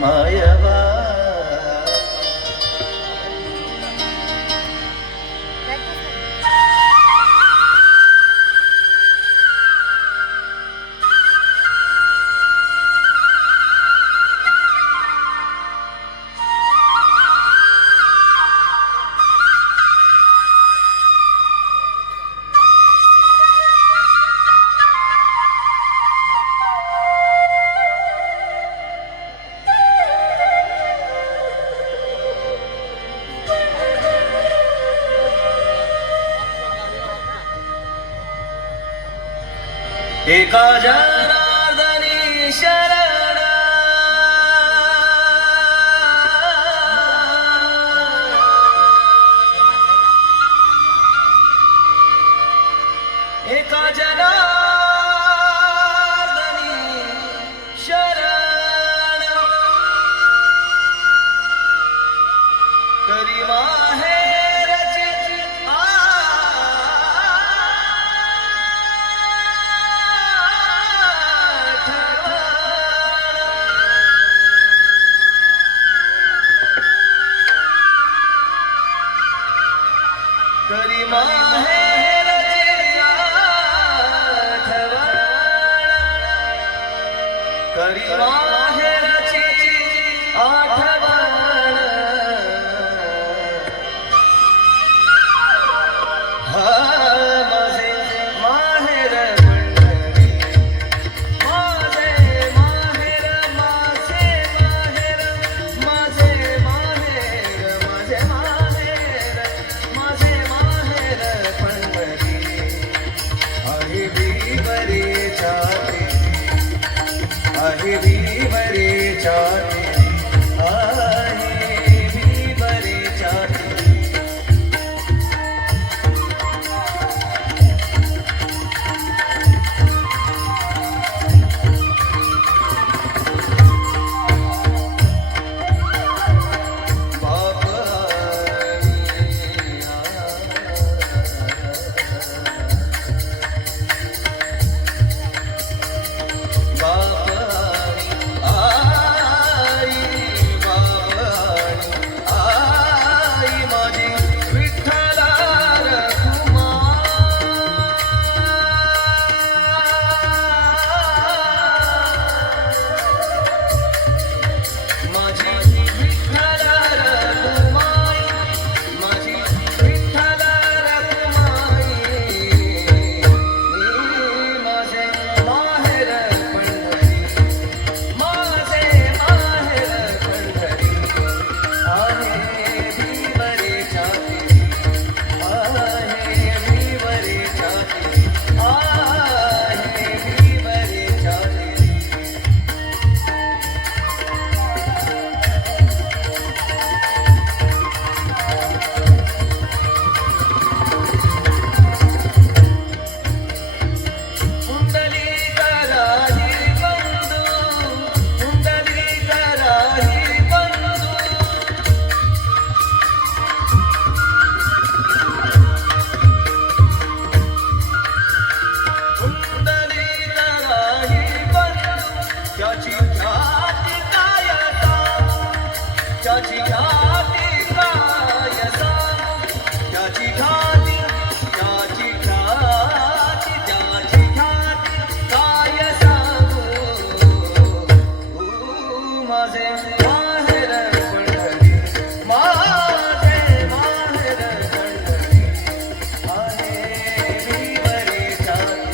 मायवा एका जनार्दनी शरण एका जनार्दनी शरण करी माहेरची करी माहेरची आठवण करी माहेरची आठवण हा माझे माहेर पंढरी माझे माहेर माझे माहेर माझे माहेर माझे माहेर माझे माहेर पंढरी आहे विवरे चाले आहे विवरे चाले आहे विवरे चाले त्याची ख्याती काय सांगू त्याची ख्याती त्याची ख्याती त्याची ख्याती काय सांगू माझे माहेर पंढरी माझे माहेर पंढरी आहे विवरे चाले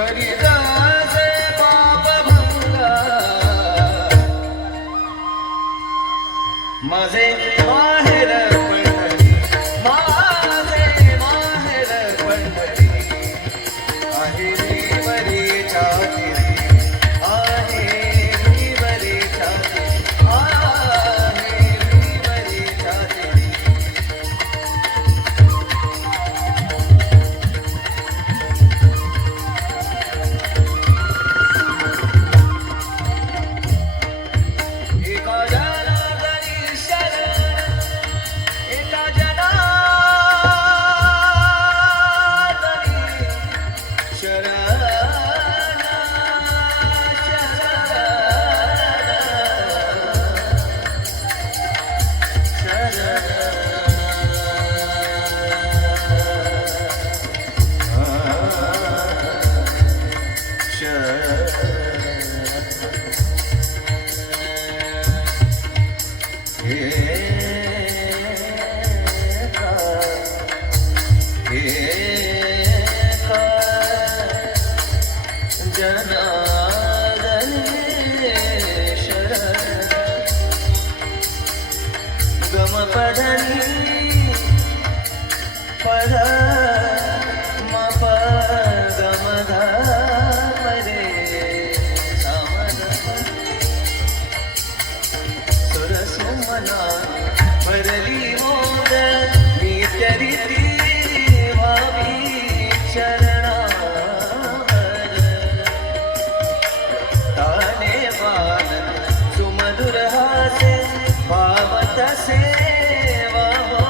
करी जासे पाप भंगा माझे माहेर पंढरी माझे माहेर पंढरी आहे मी बरी छाती आहे मी बरी छाती आहे मी बरी छाती एका जनार्दनी शरण एका जनार्दनी शरण गम पधनी पध म प गम ध मरे सामन सुर सुमना भरली मोद नित्यरीती भावी शरणावर ताने बाण सुमधुर हासे भावत सेवा हो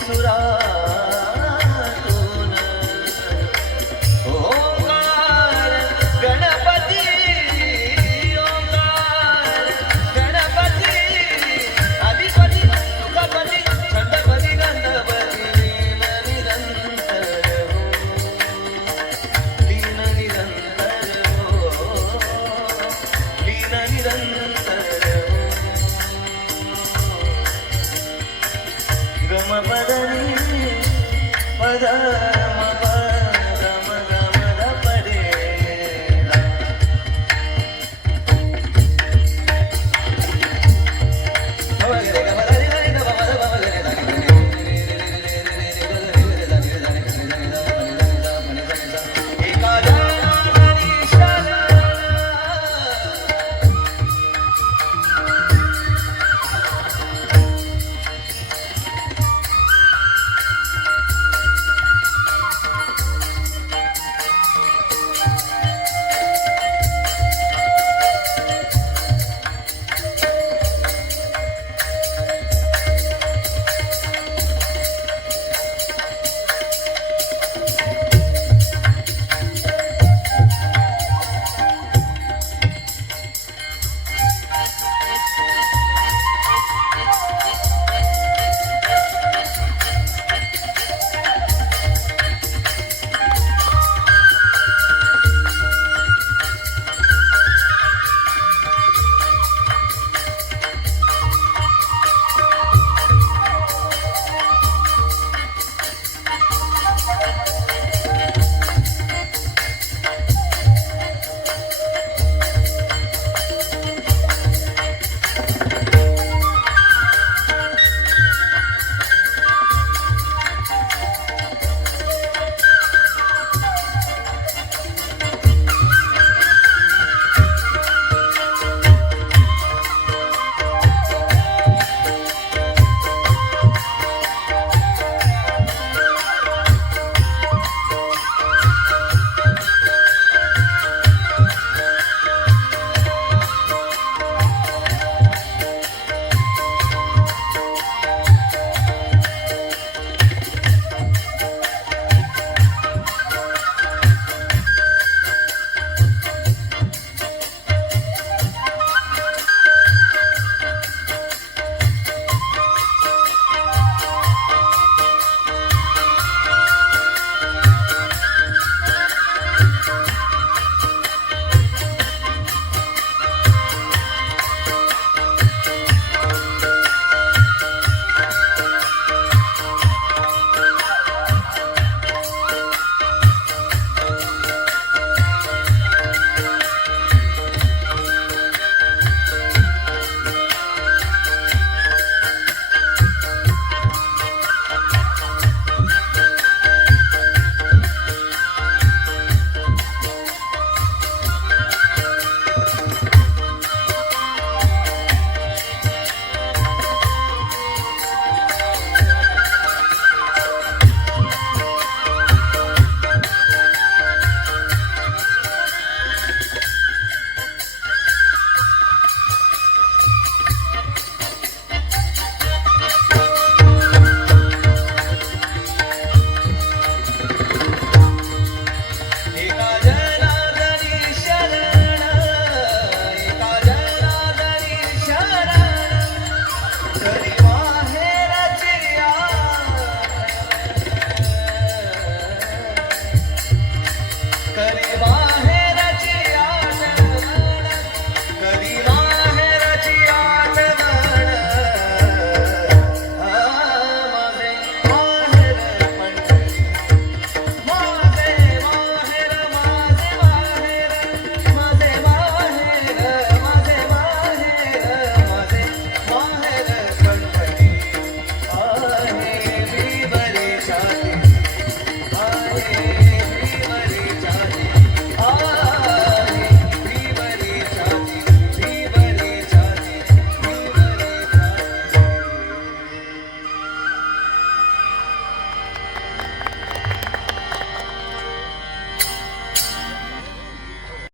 सुरातून ओंकार गणपती ओंकार गणपती अधिपती सुखपती छंदपती गंधपती लीन निरंतर हो लीन निरंतर गम पदनी पद